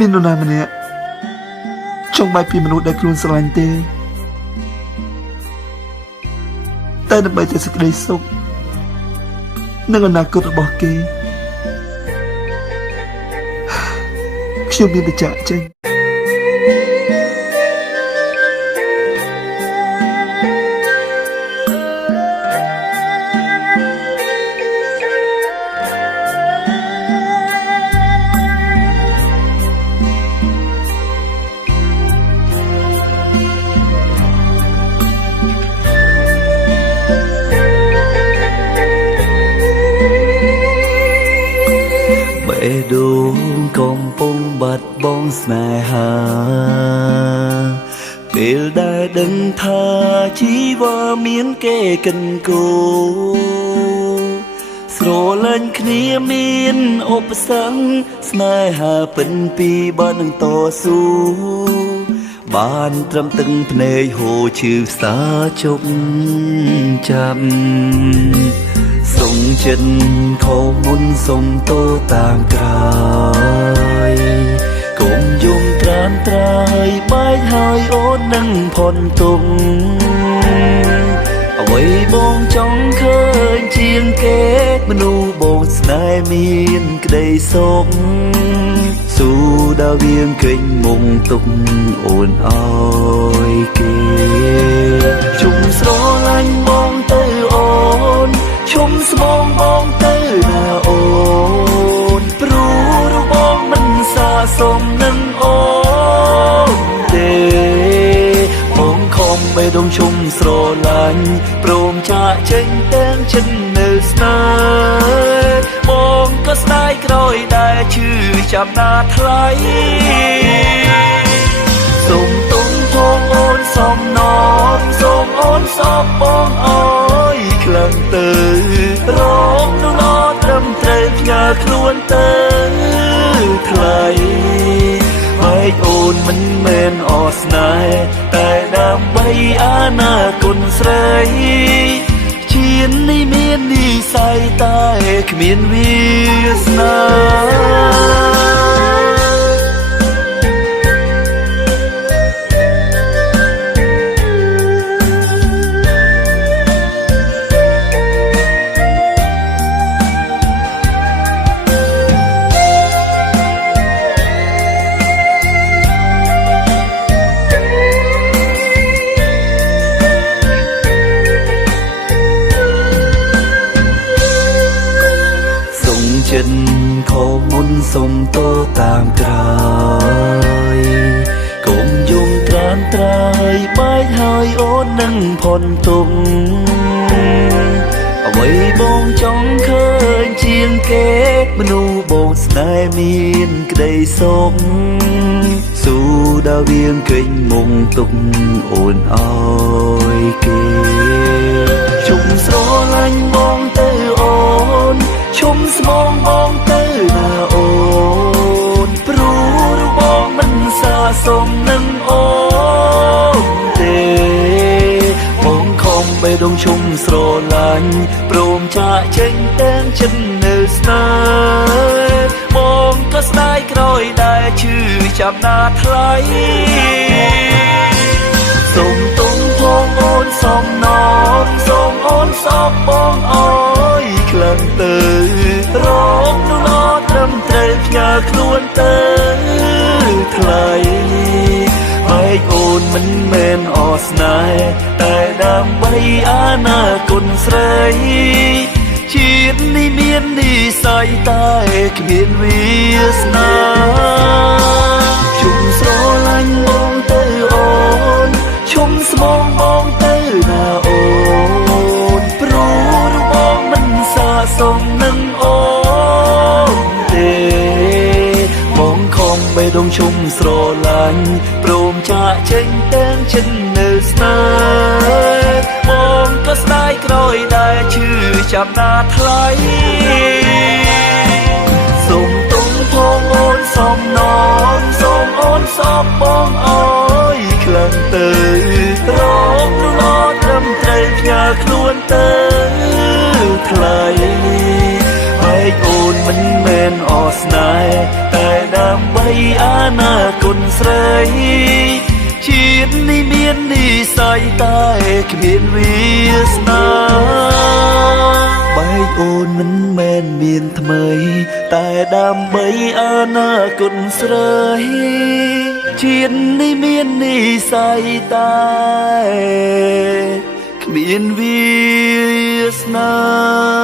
មាននរណាម្នាក់ចង់បែកពីមនុស្សដែលខ្លួនស្រឡាញ់ទេតែដើម្បីតែសេចក្តីសុខនិងអនាគតរបស់គេខ្ញុំមានតែចាក់ចេញដូងកំពុងបាត់បង់ស្នេហាពេលដែលដឹងថាជីវិតមានគេកិនគូស្រលាញ់គ្នាមានឧបសគ្គស្នេហាពិនពីបើនឹងតស៊ូបានត្រឹមទឹកភ្នែកហូរឈឺផ្សាជប់ចាំសុំចិត្តខំមុនសុំតោតាមក្រោយកុំយំត្រានត្រើយបែកហើយអូននឹងផុនទុំអ្វីបងចង់ឃើញជាងគេមនុស្សបងស្នេហ៍មានក្តីសុខស៊ូដល់វៀងគេញមុំទុកអូនអើយគេជុំស្រឡាញ់បងទៅអូនជុំស្មងបងទៅណាអូនព្រោះរបស់មិនសាសមនឹងអូនទេបងខំបេះដូងជុំស្រឡាញ់ព្រមចាក់ចេញទាំងចិត្តនៅស្នេហ៍បងក៏ស្ដាយក្រោយដែលឈឺចាំណាថ្លៃសូមទុំផងអូនសំណងសូមអូនសពបងអើយខ្លាំងទៅរងនោះឡត្រឹមត្រូវផ្ញើខ្លួនទៅថ្លៃហើយអូនមិនមែនអស្នេហ៍តែដើម្បីអនាគតស្រីជានេះមាននិស័យតែគ្មានវាសនាចិត្តខំមុនសុំតោតាមក្រោយកុំយំត្រានត្រើយបែកហើយអូននឹងផុនទុំអ្វីបងចង់ឃើញជាងគេមនុស្សបងស្នេហ៍មានក្តីសុខស៊ូដល់វៀងគេញមុំទុកអូនអើយគេជុំស្រឡាញ់បងទៅអូនជុំស្មងបងទៅណាអូនព្រោះរបស់មិនសាសមនឹងអូនទេបងខំបេះដូងជុំស្រឡាញ់ព្រមចាក់ចេញទាំងចិត្តនៅស្នេហ៍បងក៏ស្ដាយក្រោយដែលឈឺចាំណាថ្លៃសូមទុំផងអូនសំណងសូមអូនសពបងអើយខ្លាំងទៅរងនោះឡត្រឹមត្រូវផ្ញើខ្លួនទៅថ្លៃហើយអូនមិនមែនអស្នេហ៍តែដើម្បីអនាគតស្រីជាតិនេះមាននិស័យតែគ្មានវាសនាជុំស្រឡាញ់បងទៅអូនជុំស្មងបងទៅណាអូនព្រោះរបស់មិនសាសមនឹងអូនទេបងខំបេះដូងជុំស្រឡាញ់ព្រមចាក់ចេញទាំងចិត្តនៅស្នេហ៍បងក៏ស្ដាយក្រោយដែលឈឺចាំណាថ្លៃសូមទុំផងអូនសំណងសូមអូនសពបងអើយខ្លាំងទៅរងនោះឡត្រឹមត្រូវផ្ញើខ្លួនទៅថ្លៃហើយអូនមិនមែនអស្នេហ៍តែដើម្បី អនាគតស្រីជាតិនេះមាននិស័យតែគ្មានវាសនាបែកអូនមិនមែនមានថ្មីតែដើម្បីអនាគតស្រីជាតិនេះមាននិស័យតែគ្មានវាសនា